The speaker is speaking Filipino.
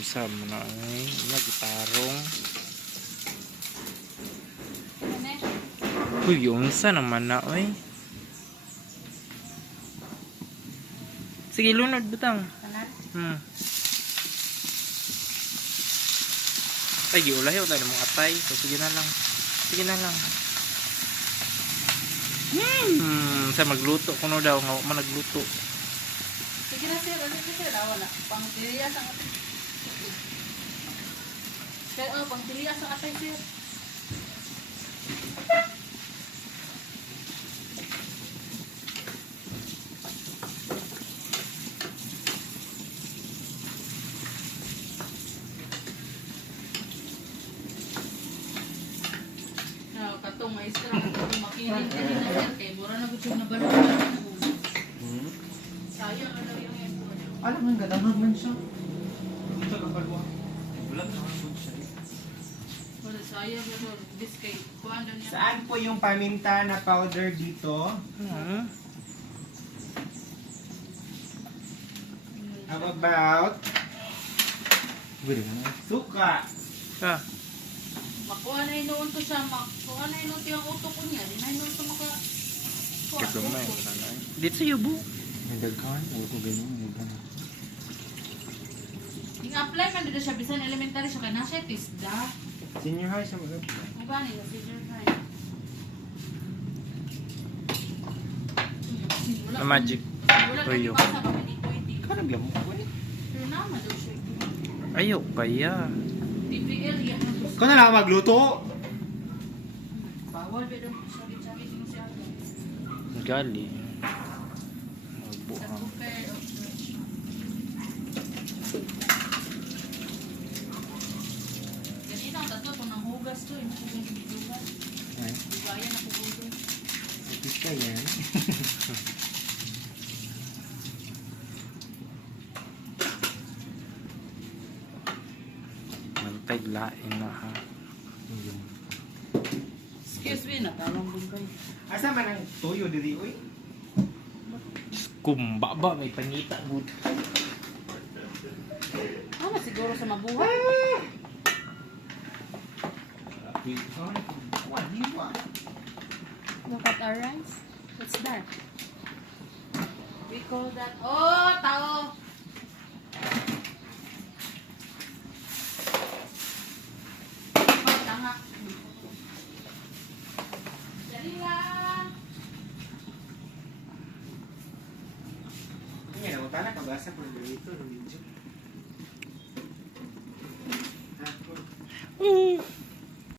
Unsa mo na ay magitarong. Uy, unsa naman na oy. Sige, lunod butang. Ay, giulayaw tayo ng mga atay. So, sige na lang. Sige na lang. Sa magluto kuno daw nga man nagluto. Sige na sir, sir wala. Pangtilias ang atay. Sir, pangtilias ang atay sir. Katong may istra makinig kanina sir kay mura na gud na balon. Sayang ano yung ito. Alam nga ganahan man siya. Ito ka balwa. Bulat naman po siya. Wala sayang ano biskay. Kuan daw niya. Saan po yung paminta na powder dito? How about suka? Makuha na inoon to siya, makuha na inoon yung utok ko niya, di na inoon to maka... Kagamay. Dito sa yubo. May daghan, huwag ko ganyan, may daghan. Yung-apply man dito siya, bisan elementary siya, kaya na siya tisda. Senior high siya mag-apply. Ang ba nila, senior high. Na magic. Wala na Tuyo. ibasa, kami ni Kuwiti. Karang yan mo ko eh. Pero naman daw siya. Ayaw kaya. TPL, yan ang gusto. Ikaw na lang magluto! Bawal, pero sabi-sabi mo siya. Gali. Sa Magbuhang. cooker. Ganito ang tatlo, kung nang hugas to, yung kung gibidugan. Ay, Bayan ako hugas. ipis ka yan. Mantay lain na ha. Excuse me, natalong bugay. Asa man ang tuyo diri, uy? Kumba ba may pangita bud. Ano siguro sa mabuhay? Look at our rice. What's that? We call that... Oh, tao! Oh, tanga. Dali lang. Yan, ako tala, kabasa ko na dito, ng video.